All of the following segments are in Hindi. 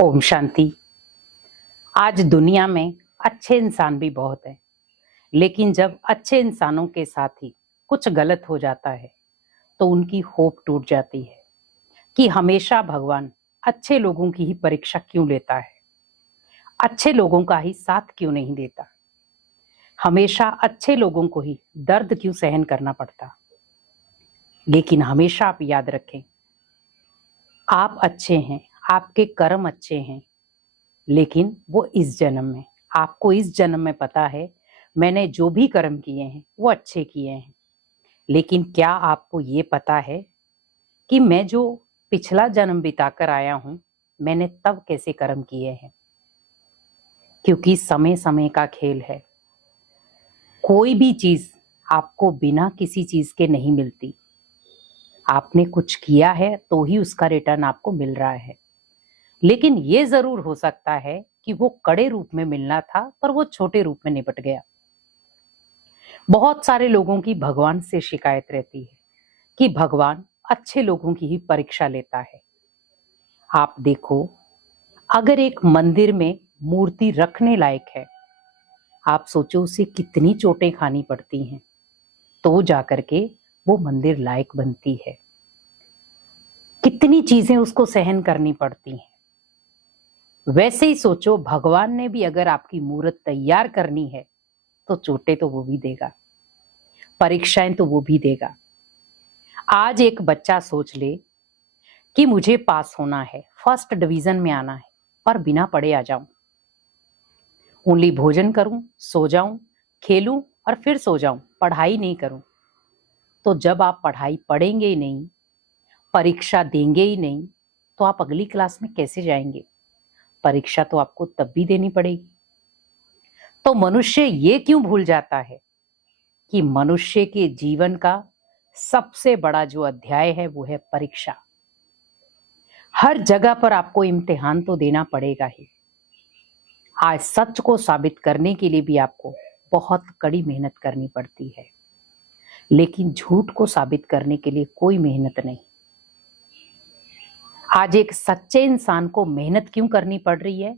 ओम शांति। आज दुनिया में अच्छे इंसान भी बहुत हैं, लेकिन जब अच्छे इंसानों के साथ ही कुछ गलत हो जाता है तो उनकी होप टूट जाती है कि हमेशा भगवान अच्छे लोगों की ही परीक्षा क्यों लेता है, अच्छे लोगों का ही साथ क्यों नहीं देता, हमेशा अच्छे लोगों को ही दर्द क्यों सहन करना पड़ता। लेकिन हमेशा आप याद रखें, आप अच्छे हैं, आपके कर्म अच्छे हैं, लेकिन वो इस जन्म में, आपको इस जन्म में पता है मैंने जो भी कर्म किए हैं वो अच्छे किए हैं। लेकिन क्या आपको ये पता है कि मैं जो पिछला जन्म बिताकर आया हूं मैंने तब कैसे कर्म किए हैं? क्योंकि समय समय का खेल है। कोई भी चीज आपको बिना किसी चीज के नहीं मिलती। आपने कुछ किया है तो ही उसका रिटर्न आपको मिल रहा है। लेकिन ये जरूर हो सकता है कि वो कड़े रूप में मिलना था पर वो छोटे रूप में निपट गया। बहुत सारे लोगों की भगवान से शिकायत रहती है कि भगवान अच्छे लोगों की ही परीक्षा लेता है। आप देखो, अगर एक मंदिर में मूर्ति रखने लायक है, आप सोचो उसे कितनी चोटें खानी पड़ती हैं तो जाकर के वो मंदिर लायक बनती है। कितनी चीजें उसको सहन करनी पड़ती हैं। वैसे ही सोचो, भगवान ने भी अगर आपकी मूर्त तैयार करनी है तो चोटें तो वो भी देगा, परीक्षाएं तो वो भी देगा। आज एक बच्चा सोच ले कि मुझे पास होना है, फर्स्ट डिवीजन में आना है, पर बिना पढ़े आ जाऊं, ओनली भोजन करूं, सो जाऊं, खेलूं और फिर सो जाऊं, पढ़ाई नहीं करूं। तो जब आप पढ़ाई पढ़ेंगे ही नहीं, परीक्षा देंगे ही नहीं, तो आप अगली क्लास में कैसे जाएंगे? परीक्षा तो आपको तब भी देनी पड़ेगी। तो मनुष्य ये क्यों भूल जाता है कि मनुष्य के जीवन का सबसे बड़ा जो अध्याय है वो है परीक्षा। हर जगह पर आपको इम्तिहान तो देना पड़ेगा ही। आज सच को साबित करने के लिए भी आपको बहुत कड़ी मेहनत करनी पड़ती है, लेकिन झूठ को साबित करने के लिए कोई मेहनत नहीं। आज एक सच्चे इंसान को मेहनत क्यों करनी पड़ रही है?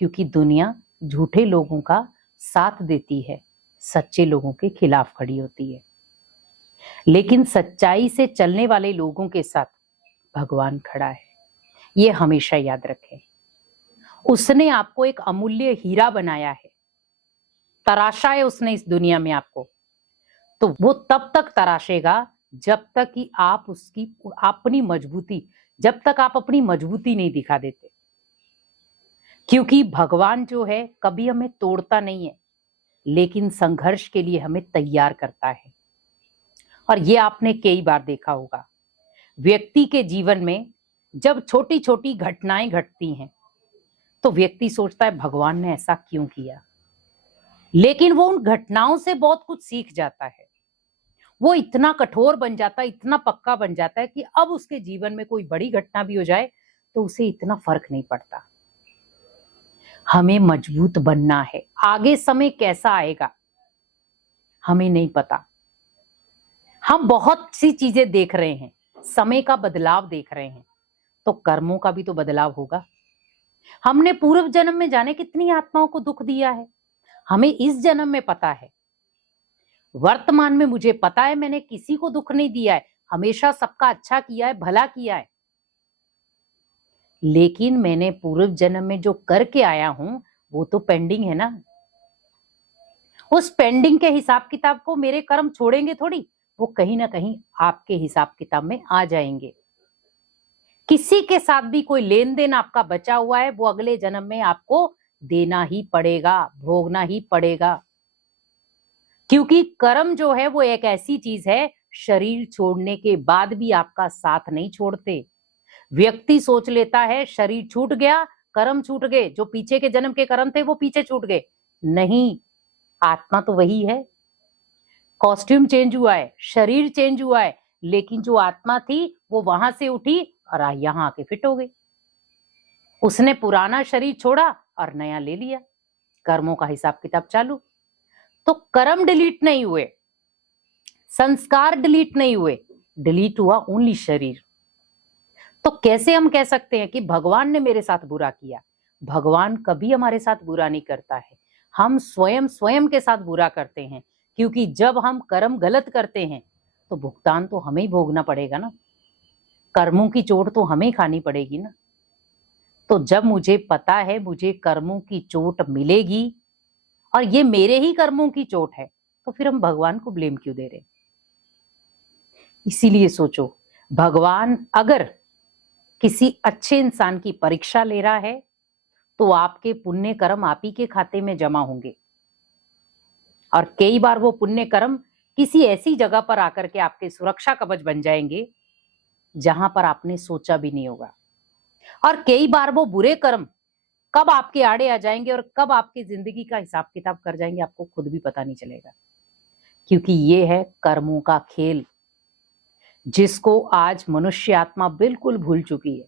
क्योंकि दुनिया झूठे लोगों का साथ देती है, सच्चे लोगों के खिलाफ खड़ी होती है। लेकिन सच्चाई से चलने वाले लोगों के साथ भगवान खड़ा है, ये हमेशा याद रखें। उसने आपको एक अमूल्य हीरा बनाया है, तराशा है उसने इस दुनिया में आपको, तो वो तब तक तराशेगा जब तक कि आप उसकी अपनी मजबूती, जब तक आप अपनी मजबूती नहीं दिखा देते। क्योंकि भगवान जो है कभी हमें तोड़ता नहीं है, लेकिन संघर्ष के लिए हमें तैयार करता है। और ये आपने कई बार देखा होगा, व्यक्ति के जीवन में जब छोटी छोटी घटनाएं घटती हैं तो व्यक्ति सोचता है भगवान ने ऐसा क्यों किया, लेकिन वो उन घटनाओं से बहुत कुछ सीख जाता है। वो इतना कठोर बन जाता है, इतना पक्का बन जाता है कि अब उसके जीवन में कोई बड़ी घटना भी हो जाए तो उसे इतना फर्क नहीं पड़ता। हमें मजबूत बनना है। आगे समय कैसा आएगा हमें नहीं पता। हम बहुत सी चीजें देख रहे हैं, समय का बदलाव देख रहे हैं, तो कर्मों का भी तो बदलाव होगा। हमने पूर्व जन्म में जाने कितनी आत्माओं को दुख दिया है, हमें इस जन्म में पता है। वर्तमान में मुझे पता है मैंने किसी को दुख नहीं दिया है, हमेशा सबका अच्छा किया है, भला किया है। लेकिन मैंने पूर्व जन्म में जो करके आया हूं वो तो पेंडिंग है ना। उस पेंडिंग के हिसाब किताब को मेरे कर्म छोड़ेंगे थोड़ी, वो कहीं ना कहीं आपके हिसाब किताब में आ जाएंगे। किसी के साथ भी कोई लेन देन आपका बचा हुआ है वो अगले जन्म में आपको देना ही पड़ेगा, भोगना ही पड़ेगा। क्योंकि कर्म जो है वो एक ऐसी चीज है, शरीर छोड़ने के बाद भी आपका साथ नहीं छोड़ते। व्यक्ति सोच लेता है शरीर छूट गया, कर्म छूट गए, जो पीछे के जन्म के कर्म थे वो पीछे छूट गए। नहीं, आत्मा तो वही है। कॉस्ट्यूम चेंज हुआ है, शरीर चेंज हुआ है, लेकिन जो आत्मा थी वो वहां से उठी और यहां आके फिट हो गई। उसने पुराना शरीर छोड़ा और नया ले लिया। कर्मों का हिसाब किताब चालू। तो कर्म डिलीट नहीं हुए, संस्कार डिलीट नहीं हुए, डिलीट हुआ ओनली शरीर। तो कैसे हम कह सकते हैं कि भगवान ने मेरे साथ बुरा किया? भगवान कभी हमारे साथ बुरा नहीं करता है। हम स्वयं स्वयं के साथ बुरा करते हैं, क्योंकि जब हम कर्म गलत करते हैं तो भुगतान तो हमें ही भोगना पड़ेगा ना। कर्मों की चोट तो हमें खानी पड़ेगी ना। तो जब मुझे पता है मुझे कर्मों की चोट मिलेगी और ये मेरे ही कर्मों की चोट है, तो फिर हम भगवान को ब्लेम क्यों दे रहे हैं? इसीलिए सोचो, भगवान अगर किसी अच्छे इंसान की परीक्षा ले रहा है तो आपके पुण्य कर्म आप ही के खाते में जमा होंगे। और कई बार वो पुण्य कर्म किसी ऐसी जगह पर आकर के आपके सुरक्षा कवच बन जाएंगे जहां पर आपने सोचा भी नहीं होगा। और कई बार वो बुरे कर्म कब आपके आड़े आ जाएंगे और कब आपकी जिंदगी का हिसाब किताब कर जाएंगे, आपको खुद भी पता नहीं चलेगा। क्योंकि ये है कर्मों का खेल, जिसको आज मनुष्य आत्मा बिल्कुल भूल चुकी है।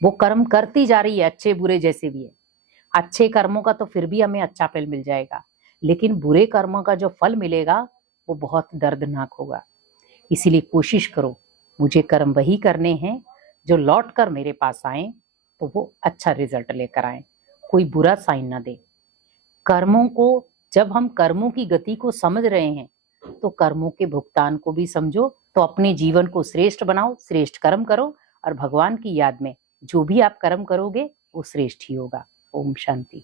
वो कर्म करती जा रही है, अच्छे बुरे जैसे भी है। अच्छे कर्मों का तो फिर भी हमें अच्छा फल मिल जाएगा, लेकिन बुरे कर्मों का जो फल मिलेगा वो बहुत दर्दनाक होगा। इसीलिए कोशिश करो, मुझे कर्म वही करने हैं जो लौट कर मेरे पास आए तो वो अच्छा रिजल्ट लेकर आए, कोई बुरा साइन ना दे। कर्मों को, जब हम कर्मों की गति को समझ रहे हैं तो कर्मों के भुगतान को भी समझो। तो अपने जीवन को श्रेष्ठ बनाओ, श्रेष्ठ कर्म करो और भगवान की याद में जो भी आप कर्म करोगे वो श्रेष्ठ ही होगा। ओम शांति।